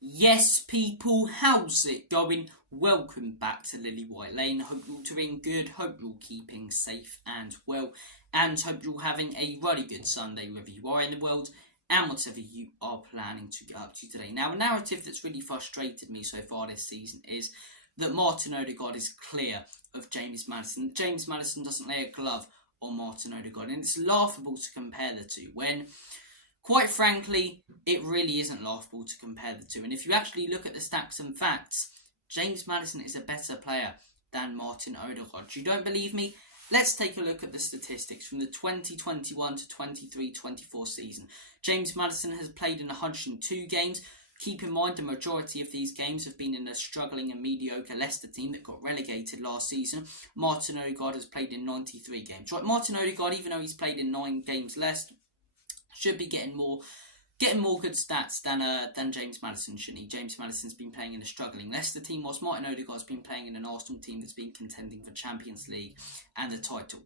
Yes, people, how's it going? Welcome back to Lily White Lane. Hope you're all doing good, hope you're all keeping safe and well, and hope you're having a really good Sunday wherever you are in the world and whatever you are planning to get up to today. Now, a narrative that's really frustrated me so far this season is that Martin Ødegaard is clear of James Maddison. James Maddison doesn't lay a glove on Martin Ødegaard, and it's laughable to compare the two when, quite frankly, it really isn't laughable to compare the two. And if you actually look at the stats and facts, James Maddison is a better player than Martin Ødegaard. You don't believe me? Let's take a look at the statistics from the 2021 to 23-24 season. James Maddison has played in 102 games. Keep in mind the majority of these games have been in a struggling and mediocre Leicester team that got relegated last season. Martin Ødegaard has played in 93 games. Right, Martin Ødegaard, even though he's played in 9 games less, should be getting more good stats than James Maddison, shouldn't he? James Maddison's been playing in a struggling Leicester team, whilst Martin Ødegaard's been playing in an Arsenal team that's been contending for Champions League and the title.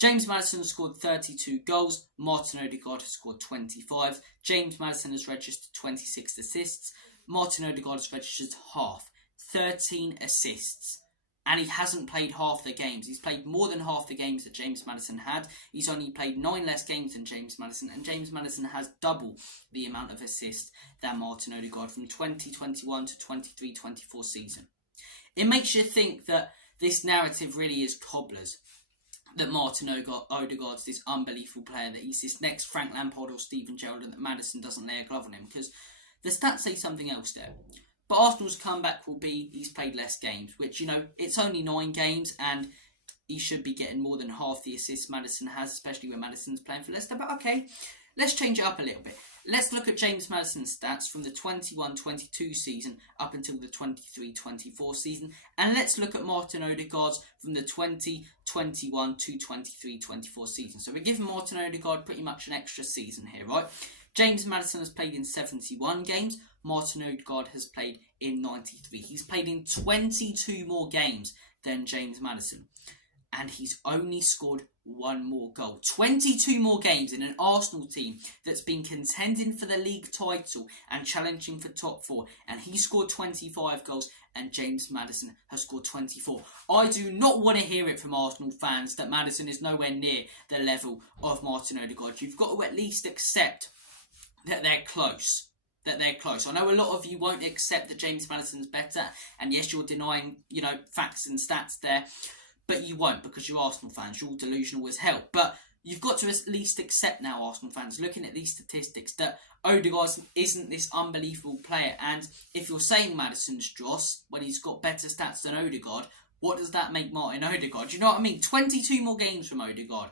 James Maddison scored 32 goals. Martin Ødegaard has scored 25. James Maddison has registered 26 assists. Martin Ødegaard has registered half, 13 assists. And he hasn't played half the games. He's played more than half the games that James Maddison had. He's only played 9 less games than James Maddison. And James Maddison has double the amount of assists than Martin Ødegaard from 2021 to 23-24 season. It makes you think that this narrative really is cobblers. That Martin Ødegaard's this unbelievable player. That he's this next Frank Lampard or Steven Gerrard. And that Maddison doesn't lay a glove on him. Because the stats say something else there. But Arsenal's comeback will be he's played less games, which, it's only 9 games and he should be getting more than half the assists Maddison has, especially when Maddison's playing for Leicester. But okay, let's change it up a little bit. Let's look at James Maddison's stats from the 21-22 season up until the 23-24 season. And let's look at Martin Ødegaard's from the 20-21 to 23-24 season. So we're giving Martin Ødegaard pretty much an extra season here, right? James Maddison has played in 71 games. Martin Ødegaard has played in 93. He's played in 22 more games than James Maddison. And he's only scored 1 more goal. 22 more games in an Arsenal team that's been contending for the league title and challenging for top 4. And he scored 25 goals and James Maddison has scored 24. I do not want to hear it from Arsenal fans that Maddison is nowhere near the level of Martin Ødegaard. You've got to at least accept that they're close. I know a lot of you won't accept that James Maddison's better, and yes, you're denying, facts and stats there, but you won't because you're Arsenal fans. You're all delusional as hell. But you've got to at least accept now, Arsenal fans, looking at these statistics, that Ødegaard isn't this unbelievable player. And if you're saying Maddison's dross when he's got better stats than Ødegaard, what does that make Martin Ødegaard? Do you know what I mean? 22 more games from Ødegaard.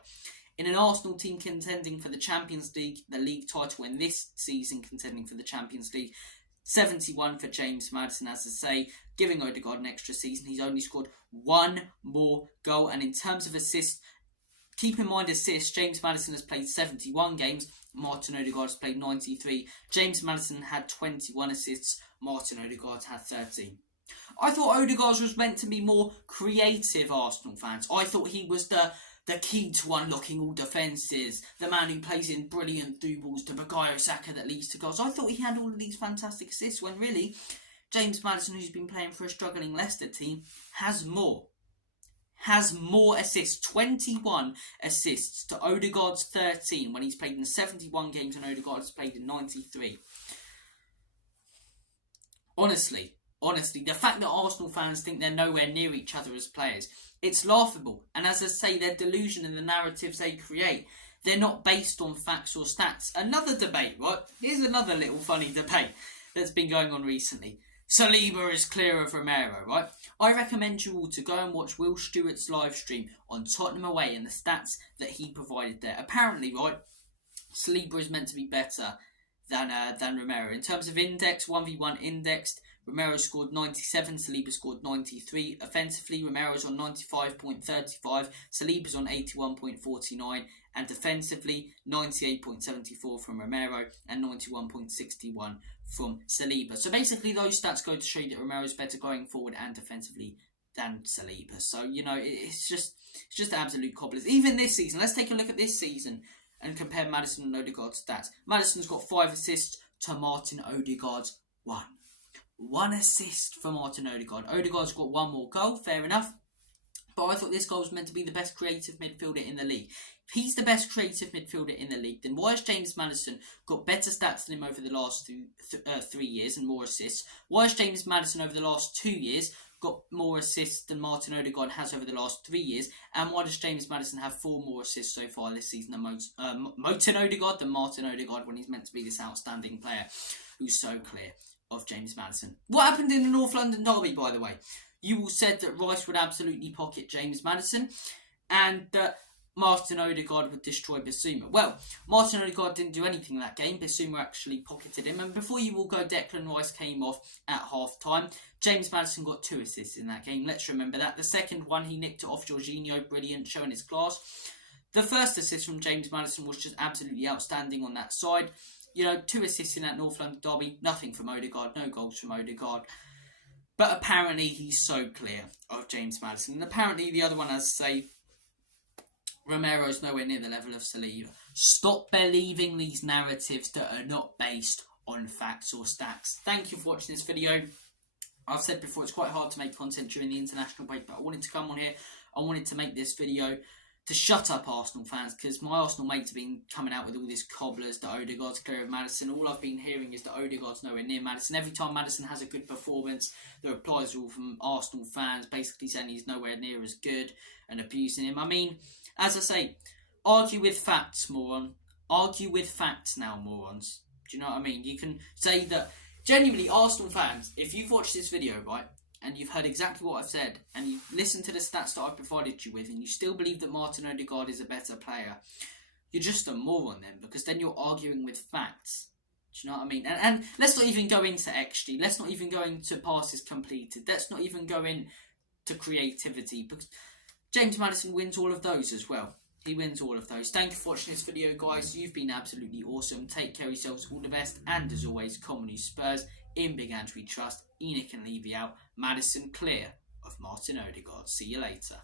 In an Arsenal team contending for the Champions League, the league title, in this season contending for the Champions League. 71 for James Maddison, as I say, giving Ødegaard an extra season. He's only scored 1 more goal. And in terms of assists, keep in mind assists, James Maddison has played 71 games. Martin Ødegaard has played 93. James Maddison had 21 assists. Martin Ødegaard had 13. I thought Ødegaard was meant to be more creative, Arsenal fans. I thought he was the key to unlocking all defences, the man who plays in brilliant through balls, the Bukayo Saka that leads to goals. I thought he had all of these fantastic assists when really James Maddison, who's been playing for a struggling Leicester team, has more assists, 21 assists to Ødegaard's 13 when he's played in 71 games and Ødegaard has played in 93. Honestly, the fact that Arsenal fans think they're nowhere near each other as players, it's laughable. And as I say, their delusion and the narratives they create, they're not based on facts or stats. Another debate, right? Here's another little funny debate that's been going on recently. Saliba is clear of Romero, right? I recommend you all to go and watch Will Stewart's live stream on Tottenham away and the stats that he provided there. Apparently, right, Saliba is meant to be better than Romero. In terms of index, 1v1 indexed, Romero scored 97, Saliba scored 93. Offensively, Romero's on 95.35, Saliba's on 81.49, and defensively, 98.74 from Romero and 91.61 from Saliba. So basically, those stats go to show you that Romero's better going forward and defensively than Saliba. So, it's just absolute cobblers. Even this season, let's take a look at this season and compare Maddison and Ødegaard's stats. Maddison's got 5 assists to Martin Ødegaard's One assist for Martin Ødegaard. Ødegaard's got one more goal, fair enough. But I thought this goal was meant to be the best creative midfielder in the league. If he's the best creative midfielder in the league, then why has James Maddison got better stats than him over the last 3 years and more assists? Why has James Maddison over the last 2 years got more assists than Martin Ødegaard has over the last 3 years? And why does James Maddison have 4 more assists so far this season than Martin Ødegaard when he's meant to be this outstanding player who's so clear of James Maddison? What happened in the North London derby, by the way? You all said that Rice would absolutely pocket James Maddison and that Martin Ødegaard would destroy Bissouma. Well, Martin Ødegaard didn't do anything that game. Bissouma actually pocketed him. And before you all go, Declan Rice came off at half-time. James Maddison got 2 assists in that game. Let's remember that. The second one, he nicked it off Jorginho. Brilliant, showing his class. The first assist from James Maddison was just absolutely outstanding on that side. 2 assists in that North London derby. Nothing from Ødegaard. No goals from Ødegaard. But apparently he's so clear of James Maddison. And apparently the other one, as I say, Romero's nowhere near the level of Saliba. Stop believing these narratives that are not based on facts or stats. Thank you for watching this video. I've said before, it's quite hard to make content during the international break, but I wanted to come on here. I wanted to make this video to shut up Arsenal fans, because my Arsenal mates have been coming out with all these cobblers that Ødegaard's clear of Maddison. All I've been hearing is that Ødegaard's nowhere near Maddison. Every time Maddison has a good performance, the replies are all from Arsenal fans, basically saying he's nowhere near as good and abusing him. I mean, as I say, argue with facts, moron. Argue with facts now, morons. Do you know what I mean? You can say that, genuinely, Arsenal fans, if you've watched this video, right, and you've heard exactly what I've said, and you've listened to the stats that I've provided you with, and you still believe that Martin Ødegaard is a better player, you're just a moron then, because then you're arguing with facts. Do you know what I mean? And let's not even go into XG. Let's not even go into passes completed. Let's not even go into creativity, because James Maddison wins all of those as well. He wins all of those. Thank you for watching this video, guys. You've been absolutely awesome. Take care of yourselves. All the best. And as always, Common News Spurs. In Big Ant we trust. Enoch and Levy out. Maddison clear of Martin Ødegaard. See you later.